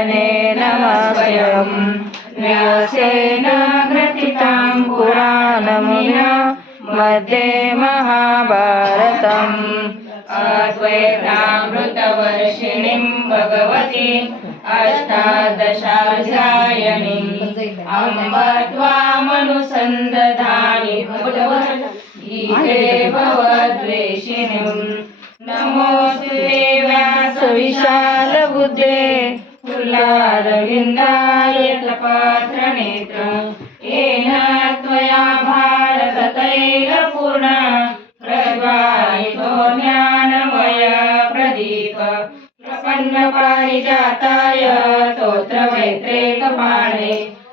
नारायणेन स्वयं व्यासेन ग्रथितं पुराणमुनिना मध्ये महाभारतम् अद्वैतामृतवर्षिणीं भगवती अष्टादशाध्यायिनीम् अम्ब त्वामनुसन्दधामि गीते भवद्वेषिणीम् नमोऽस्तुते व्यासविशालबुद्धे फुल्लारविन्दायतपात्रनेत्र येन त्वया भारततैलपूर्णा प्रज्वालितो ज्ञानमय प्रदीप प्रपन्नपारिजाताय स्तोत्रवैत्रेकपाणे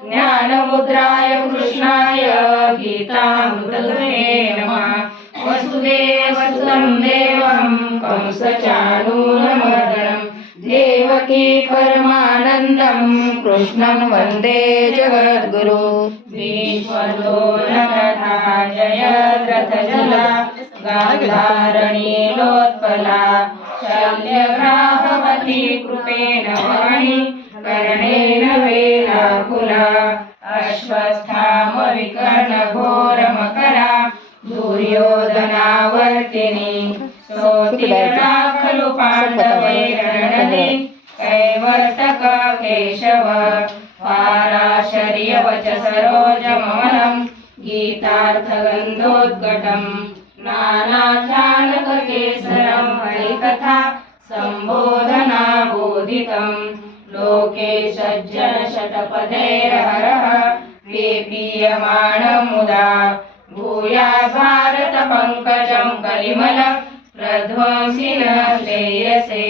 ज्ञानमुद्राय कृष्णाय गीतामृतदुहे नमः। वसुदेवसुतं देवं कंसचाणूरमर्दनं देवकी परमानन्दं कृष्णं वन्दे जगद्गुरु। विश्वलोलनथा जयद्रथजला गान्धारणीलोत्पला शल्यग्राहवती कृपेण वाणी कर्णेन वेलाकुला अश्वस्थामविकर्णघोरमकरा दुर्योधनावर्तिनी सोत्तीर्णा खलु पाण्डवैरणनदी कैवर्तक केशव पाराशर्यवचसरोजममलं गीतार्थगन्धोद्घटम् नानाचालककेसरं हरिकथा सम्बोधनाबोधितं लोके सज्जनशतपथैरहरः पेपीयमाणमुदा भूयात् भारतपङ्कजं कलिमल प्रध्वंसिन श्रेयसे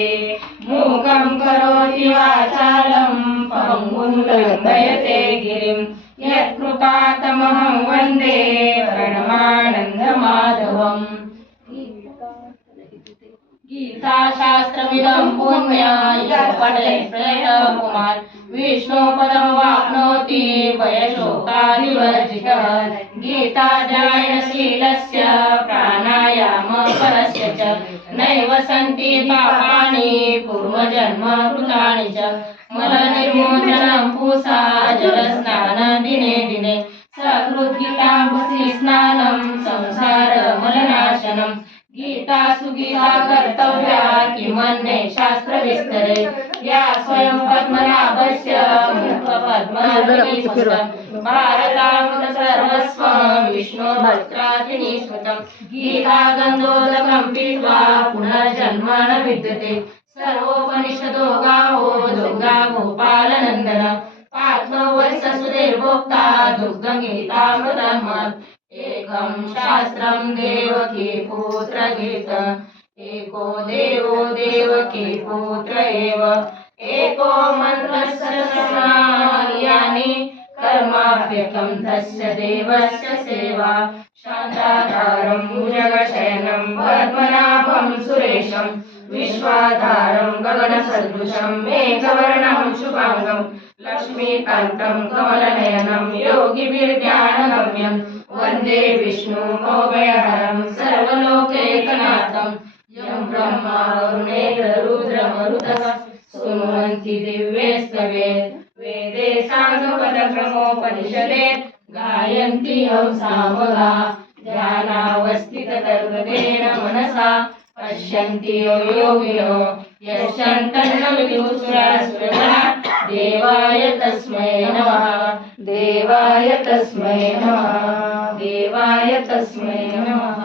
मूकं करोति वाचालं पङ्गुं लङ्घयते गिरिं यत्कृपातमहं वन्दे परमानन्दमाधवम्। गीताशास्त्रमिदं पुण्यं पठेत् प्रयतः पुमान् विष्णुपदं वाप्नोति वयशोकानिवर्जितः। गीताध्ययनशीलस्य प्राणायामपरस्य च नैव सन्ति पापानि पूर्वजन्मकृतानि च मलनिर्मोचनं पूसा जलस्नानं दिने दिने सकृद्गीताम्बुसि स्नानं संसारमलनाशनम्। गीता सुगीता कर्तव्या किमन्ये शास्त्रविस्तरे या स्वयं पद्मनाभस्य मुखपद्मनाभिनी स्मृतं भारतामृतसर्वस्वं विष्णोर्भक्त्रादिनी स्मृतं। गीता गन्धोदकं पीत्वा पुनर्जन्म न विद्यते सर्वोपनिषदो गावो दुर्गा गोपालनन्दन पार्थो वत्ससुधीर्भोक्ता दुग्धं गीतामृतम्। एकं शास्त्रं देवकी पुत्रगीत एको देवो देवकी पुत्र एव एको मन्त्रस्यानि कर्माप्यकं तस्य देवस्य सेवा। शान्ताकारं भुजगशयनं पद्मनाभं सुरेशं विश्वाधारं गगनसदृशं मेघवर्णं शुभांगं लक्ष्मीकान्तं कमलनयनं योगिभिर्ध्यानगम्यं वन्दे विष्णु भवभयहरं सर्वलोकैकनाथं। यं ब्रह्मा वरुणेन्द्ररुद्रमरुतः स्तुवन्ति दिव्यैस्तवे वेदे साङ्गपदक्रमोपनिषदे गायन्ति यं सामगा ध्यानावस्थिततर्गतेन मनसा पश्यन्ति योगिनो यस्यन्तन्न विदुषुरासुरगणा देवाय तस्मै नमः देवाय तस्मै नमः देवाय तस्मै नमः।